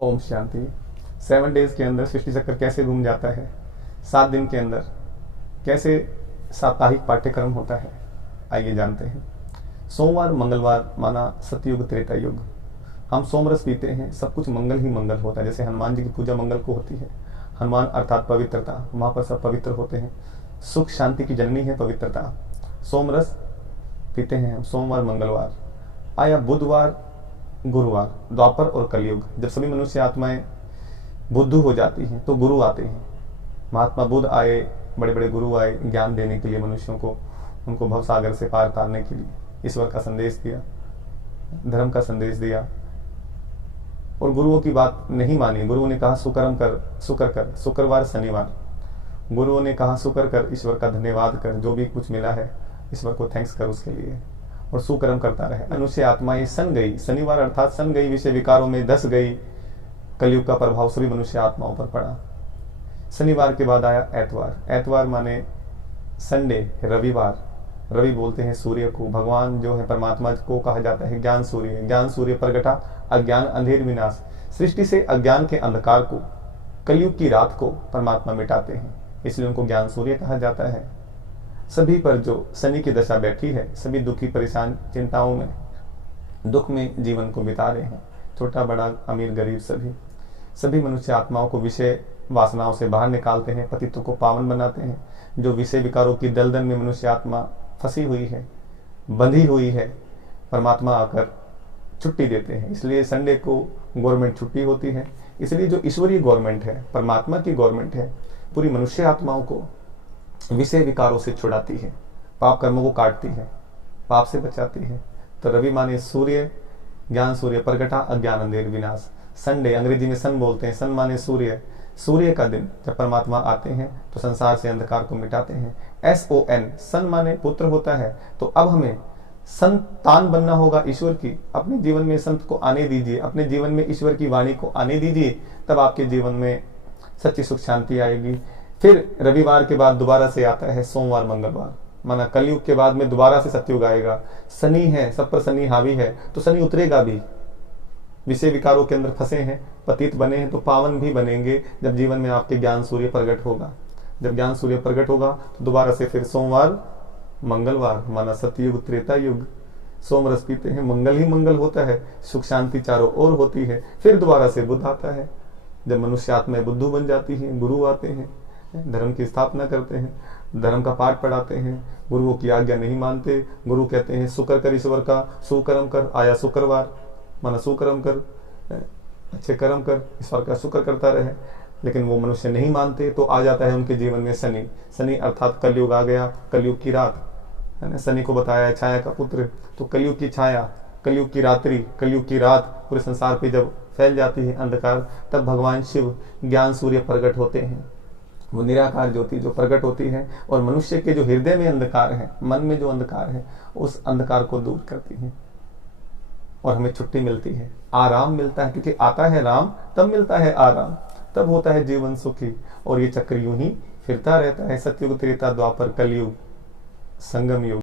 Om Shanti. 7 days के अंदर सृष्टि चक्र कैसे घूम जाता है, 7 दिन के अंदर कैसे साप्ताहिक पाठ्यक्रम होता है, आइए जानते हैं। सोमवार मंगलवार माना सतयुग त्रेता युग। हम सोमरस पीते हैं, सब कुछ मंगल ही मंगल होता है। जैसे हनुमान जी की पूजा मंगल को होती है, हनुमान अर्थात पवित्रता, वहाँ पर सब पवित्र होते हैं। सुख शांति की जननी है पवित्रता। सोमरस पीते हैं हम सोमवार मंगलवार। आया बुधवार गुरुवार, द्वापर और कलयुग। जब सभी मनुष्य आत्माएं बुद्धू हो जाती हैं तो गुरु आते हैं। महात्मा बुद्ध आए, बड़े बड़े गुरु आए ज्ञान देने के लिए मनुष्यों को, उनको भवसागर से पार तारने के लिए ईश्वर का संदेश दिया, धर्म का संदेश दिया। और गुरुओं की बात नहीं मानी। गुरुओं ने कहा शुक्रम कर, शुक्र कर, शुक्रवार शनिवार। गुरुओं ने कहा शुक्र कर, ईश्वर का धन्यवाद कर, जो भी कुछ मिला है ईश्वर को थैंक्स कर उसके लिए, और सुकर्म करता रहे। मनुष्य आत्माएं सन गई, शनिवार अर्थात सन गई, विषय विकारों में धस गई। कलयुग का प्रभाव सभी मनुष्य आत्माओं पर पड़ा। शनिवार के बाद आया एतवार। एतवार माने संडे, रविवार। रवि बोलते हैं सूर्य को। भगवान जो है परमात्मा को कहा जाता है ज्ञान सूर्य। ज्ञान सूर्य प्रगटा, अज्ञान अंधेर विनाश। सृष्टि से अज्ञान के अंधकार को, कलयुग की रात को परमात्मा मिटाते हैं, इसलिए उनको ज्ञान सूर्य कहा जाता है। सभी पर जो शनि की दशा बैठी है, सभी दुखी परेशान चिंताओं में, दुख में जीवन को बिता रहे हैं। छोटा बड़ा अमीर गरीब सभी मनुष्य आत्माओं को विषय वासनाओं से बाहर निकालते हैं, पतित्व को पावन बनाते हैं। जो विषय विकारों की दलदल में मनुष्य आत्मा फंसी हुई है, बंधी हुई है, परमात्मा आकर छुट्टी देते हैं। इसलिए संडे को गवर्नमेंट छुट्टी होती है। इसलिए जो ईश्वरीय गवर्नमेंट है, परमात्मा की गवर्नमेंट है, पूरी मनुष्य आत्माओं को विषय विकारों से छुड़ाती है, पाप कर्मों को काटती है, पाप से बचाती है। तो रवि माने सूर्य, ज्ञान सूर्य प्रगटा, अज्ञान अंधेर विनाश। संडे, अंग्रेजी में सन बोलते हैं, सन माने सूर्य। सूर्य का दिन जब परमात्मा आते हैं तो संसार से अंधकार को मिटाते हैं। SON, सन माने पुत्र होता है। तो अब हमें संतान बनना होगा ईश्वर की। अपने जीवन में संत को आने दीजिए, अपने जीवन में ईश्वर की वाणी को आने दीजिए, तब आपके जीवन में सच्ची सुख शांति आएगी। फिर रविवार के बाद दोबारा से आता है सोमवार मंगलवार, माना कलयुग के बाद में दोबारा से सतयुग आएगा। शनि है, सब पर शनि हावी है, तो शनि उतरेगा भी। विषय विकारों के अंदर फंसे हैं, पतित बने हैं, तो पावन भी बनेंगे जब जीवन में आपके ज्ञान सूर्य प्रकट होगा। जब ज्ञान सूर्य प्रकट होगा तो दोबारा से फिर सोमवार मंगलवार, माना सतयुग त्रेता युग। सोमरस पीते हैं, मंगल ही मंगल होता है, सुख शांति चारों ओर होती है। फिर दोबारा से बुध आता है, जब मनुष्य आत्मा बुद्धू बन जाती है, गुरु आते हैं, धर्म की स्थापना करते हैं, धर्म का पाठ पढ़ाते हैं, गुरुओं की आज्ञा नहीं मानते। गुरु कहते हैं शुक्र कर ईश्वर का, सुकर्म कर। आया शुक्रवार, माना सुकर्म कर, अच्छे कर्म कर, ईश्वर का शुक्र करता रहे। लेकिन वो मनुष्य नहीं मानते, तो आ जाता है उनके जीवन में शनि। शनि अर्थात कलयुग आ गया, कलयुग की रात है ना। शनि को बताया है छाया का पुत्र, तो कलयुग की छाया, कलयुग की रात्रि, कलयुग की रात पूरे संसार पे जब फैल जाती है अंधकार, तब भगवान शिव ज्ञान सूर्य प्रकट होते हैं। वो निराकार ज्योति जो प्रकट होती है और मनुष्य के जो हृदय में अंधकार है, मन में जो अंधकार है, उस अंधकार को दूर करती है और हमें छुट्टी मिलती है, आराम मिलता है। क्योंकि आता है राम तब मिलता है आराम, तब होता है जीवन सुखी। और ये चक्र यूं ही फिरता रहता है, सतयुग त्रेता द्वापर कलयुग संगम युग।